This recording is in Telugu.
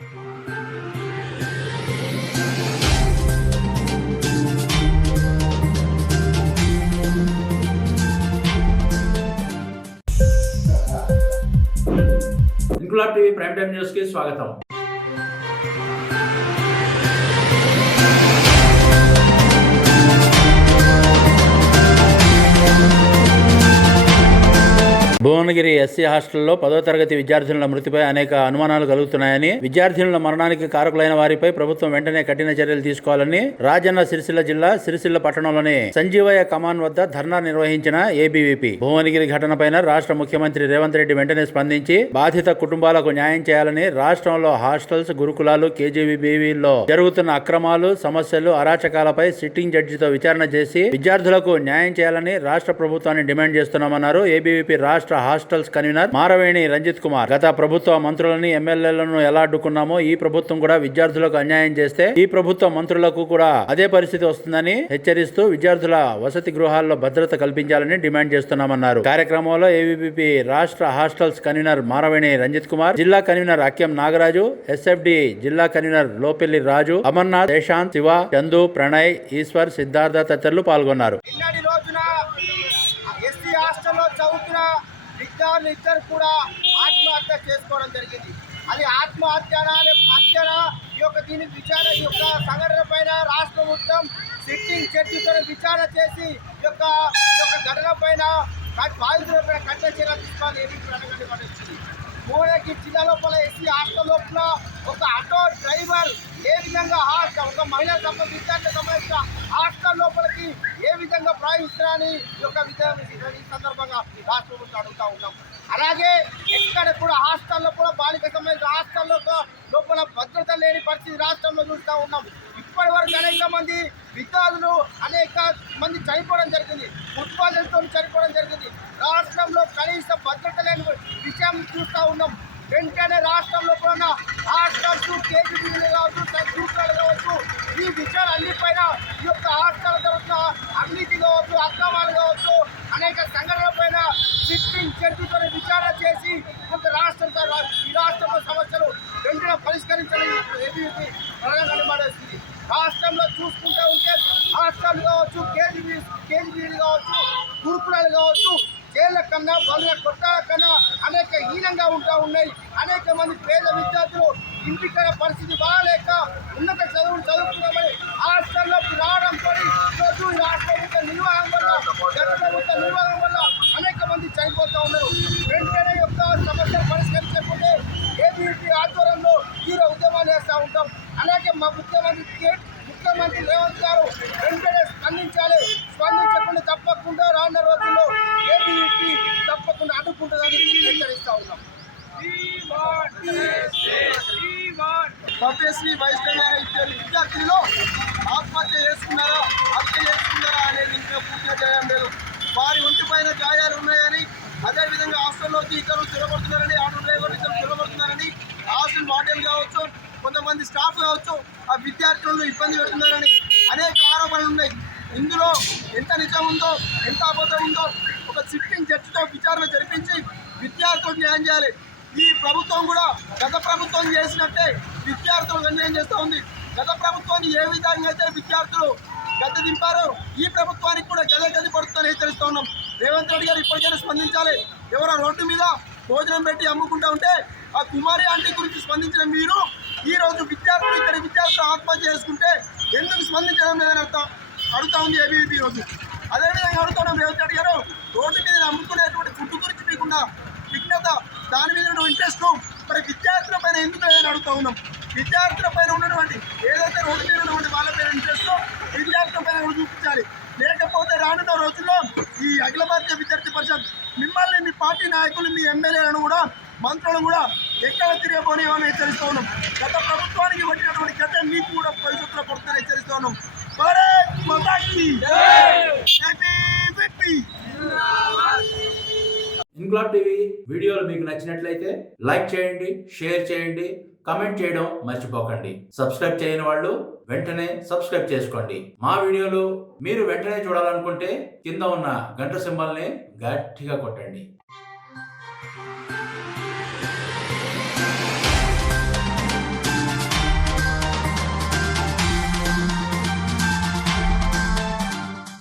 Inquilab TV prime time news కి స్వాగతం. భువనగిరి ఎస్సీ హాస్టల్లో 10వ తరగతి విద్యార్థుల మృతిపై అనేక అనుమానాలు కలుగుతున్నాయని, విద్యార్థుల మరణానికి కారకులైన వారిపై ప్రభుత్వం వెంటనే కఠిన చర్యలు తీసుకోవాలని రాజన్న సిరిసిల్ల జిల్లా సిరిసిల్ల పట్టణంలోని సంజీవయ్య కమాన్ వద్ద ధర్నా నిర్వహించిన ఏబీవీపీ భువనగిరి ఘటనపైన రాష్ట్ర ముఖ్యమంత్రి రేవంత్ రెడ్డి వెంటనే స్పందించి బాధిత కుటుంబాలకు న్యాయం చేయాలని, రాష్ట్రంలో హాస్టల్స్, గురుకులాలు, కేజీబీవీల్లో జరుగుతున్న అక్రమాలు, సమస్యలు, అరాచకాలపై సిట్టింగ్ జడ్జితో విచారణ చేసి విద్యార్థులకు న్యాయం చేయాలని రాష్ట్ర ప్రభుత్వాన్ని డిమాండ్ చేస్తున్నామన్నారు. ఏబీవీపీ రాష్ట్ర హాస్టల్స్ కన్వీనర్ మారవేణి రంజిత్ కుమార్. గత ప్రభుత్వ మంత్రులని, ఎమ్మెల్యేలను ఎలా అడ్డుకున్నామో ఈ ప్రభుత్వం కూడా విద్యార్థులకు అన్యాయం చేస్తే ఈ ప్రభుత్వ మంత్రులకు కూడా అదే పరిస్థితి వస్తుందని హెచ్చరిస్తూ విద్యార్థుల వసతి గృహాల్లో భద్రత కల్పించాలని డిమాండ్ చేస్తున్నామన్నారు. కార్యక్రమంలో ఏబీవీపీ రాష్ట్ర హాస్టల్స్ కన్వీనర్ మారవేణి రంజిత్ కుమార్, జిల్లా కన్వీనర్ అక్యం నాగరాజు, ఎస్ఎఫ్డి జిల్లా కన్వీనర్ లోపెల్లి రాజు, అమర్నాథ్, శేషాంత్, శివ, చందు, ప్రణయ్, ఈశ్వర్, సిద్ధార్థ తదితరులు పాల్గొన్నారు. విద్యార్థులు ఇద్దరు కూడా ఆత్మహత్య చేసుకోవడం జరిగింది. అది ఆత్మహత్యనా ఈ యొక్క దీనికి విచారణ, ఈ యొక్క సంఘటన పైన రాష్ట్ర మొత్తం సిట్టింగ్ జడ్జితో విచారణ చేసి ఈ యొక్క ఘటన పైన బాధితులపైన కఠిన చర్యలు తీసుకోవాలి. భువనగిరి జిల్లా లోపల ఎస్సీ హాస్టల్ లోపల ఒక ఆటో డ్రైవర్ ఏ విధంగా ఒక మహిళా విద్యార్థులకు సంబంధించిన హాస్టల్ లోపలికి ఏ విధంగా ప్రయాణిస్తున్నారని ఈ సందర్భంగా రాష్ట్ర ప్రభుత్వం అడుగుతూ ఉన్నాం. అలాగే ఎక్కడ కూడా హాస్టల్లో కూడా బాలిక సంబంధించిన హాస్టల్లో లోపల భద్రత లేని పరిస్థితి రాష్ట్రంలో చూస్తూ ఉన్నాం. ఇప్పటి వరకు అనేక మంది విద్యార్థులు అనేక మంది చనిపోవడం జరిగింది, ఫుట్బాల్తో చనిపోవడం జరిగింది. రాష్ట్రంలో కనీస భద్రత లేని విషయం చూస్తూ ఉన్నాం. వెంటనే రాష్ట్రంలో కూడా హాస్టల్స్, కేజీబీలు కావచ్చు, గురుకులాలు కావచ్చు, ఈ విషయాలు అన్నిపైన ఈ యొక్క హాస్టల్ జరుగుతున్న అవినీతి కావచ్చు, అక్రమాలు కావచ్చు, అనేక సంఘటనల పైన సిట్టింగ్ జడ్జితో విచారణ చేసి ఈ రాష్ట్రంలో సమస్యలు వెంటనే పరిష్కరించాలని ఏబీవీపీ ప్రధానమంత్రి రాష్ట్రంలో చూసుకుంటూ ఉంటే హాస్టల్ కావచ్చు, కేజీబీలు కావచ్చు, గురుకులాలు కావచ్చు, జైళ్ళ కన్నా వాళ్ళ కొట్టాల కన్నా అనేక హీనంగా ఉన్నాయి. అనేక మంది పేద విద్యార్థులు ఇంటికైన పరిస్థితి బాగాలేక ఉన్నత చదువులు చదువుతున్నామని హాస్టల్లోకి రావడంతో ఈరోజు ఈ రాష్ట్ర ప్రభుత్వ నిర్వాహం వల్ల అనేక మంది చనిపోతూ ఉన్నారు. వెంటనే యొక్క సమస్యలు పరిష్కరించకపోతే ఏబీవీపీ ఆధ్వర్యంలో తీవ్ర ఉద్యమాలు చేస్తూ ఉంటాం. అలాగే మా ముఖ్యమంత్రి రేవంత్ గారు వెంటనే స్పందించకుండా తప్పకుండా రానున్న రోజుల్లో ఏబీవీపీ తప్పకుండా అడ్డుకుంటుందని హెచ్చరిస్తూ ఉన్నాం. సభ్యశ్రీ వైష్ణవ విద్యార్థులు ఆత్మహత్య చేసుకున్నారా, హత్య చేసుకున్నారా అనేది ఇంకా పూర్తిగా చేయడం లేదు. వారి ఒంటిపైన గాయాలు ఉన్నాయని, అదేవిధంగా హాస్టల్లోకి ఇతరులు తిరగబడుతున్నారని, ఆటో డ్రైవర్లు ఇతరులు తిరగబడుతున్నారని, హాస్టల్ వార్డెన్ కావచ్చు, కొంతమంది స్టాఫ్ కావచ్చు, ఆ విద్యార్థులను ఇబ్బంది పెడుతున్నారని అనేక ఆరోపణలు ఉన్నాయి. ఇందులో ఎంత నిజం ఉందో, ఎంత అబద్ధం ఉందో ఒక సిట్టింగ్ జడ్జితో విచారణ జరిపించి విద్యార్థులకు న్యాయం చేయాలి. ఈ ప్రభుత్వం కూడా గత ప్రభుత్వం చేసినట్టే విద్యార్థులకు అన్యాయం చేస్తూ ఉంది. గత ప్రభుత్వాన్ని ఏ విధంగా అయితే విద్యార్థులు గద్దె దింపారో ఈ ప్రభుత్వానికి కూడా గది పడుతుందని హెచ్చరిస్తూ ఉన్నాం. రేవంత్ రెడ్డి గారు ఇప్పటికైనా స్పందించాలి. ఎవరో రోడ్డు మీద భోజనం పెట్టి అమ్ముకుంటూ ఉంటే ఆ కుమారి ఆంటీ గురించి స్పందించిన మీరు ఈరోజు ఇక్కడి విద్యార్థులు ఆత్మహత్య చేసుకుంటే ఎందుకు స్పందించడం లేదని అడుగుతా ఉంది ఏబీవీపీ రోజు. అదేవిధంగా అడుగుతున్నాం రేవంత్ రెడ్డి గారు, రోడ్డు మీద అమ్ముకునేటువంటి ఫుడ్ గురించి మీకున్న విజ్ఞత, దాని మీద ఉన్న ఇంట్రెస్ట్ మరి విద్యార్థుల పైన ఎందుకు లేదని అడుగుతూ ఉన్నాం. విద్యార్థుల పైన ఉన్నటువంటి ఏదైతే రోడ్డు మీద ఉన్నటువంటి వాళ్ళ పైన ఇంట్రెస్ట్ విద్యార్థుల పైన కూడా చూపించాలి. లేకపోతే రానున్న రోజుల్లో ఈ అఖిల భారతీయ విద్యార్థి పరిషత్ మిమ్మల్ని, మీ పార్టీ నాయకులు, మీ ఎమ్మెల్యేలను కూడా, మంత్రులను కూడా ఎక్కడ తిరగబోనేమని హెచ్చరిస్తూ ఉన్నాం. గత ప్రభుత్వానికి పట్టినటువంటి గత మీకు కూడా భవిష్యత్తులో పడుతుందని హెచ్చరిస్తూ ఉన్నాం. భారత్ మాతా కీ జై. ఇంక్లాబ్ టీవీ వీడియోలు మీకు నచ్చినట్లయితే లైక్ చేయండి, షేర్ చేయండి, కమెంట్ చేయడం మర్చిపోకండి. సబ్స్క్రైబ్ చేయని వాళ్ళు వెంటనే సబ్స్క్రైబ్ చేసుకోండి. మా వీడియోలు మీరు వెంటనే చూడాలనుకుంటే కింద ఉన్న గంట సింబల్ని గట్టిగా కొట్టండి.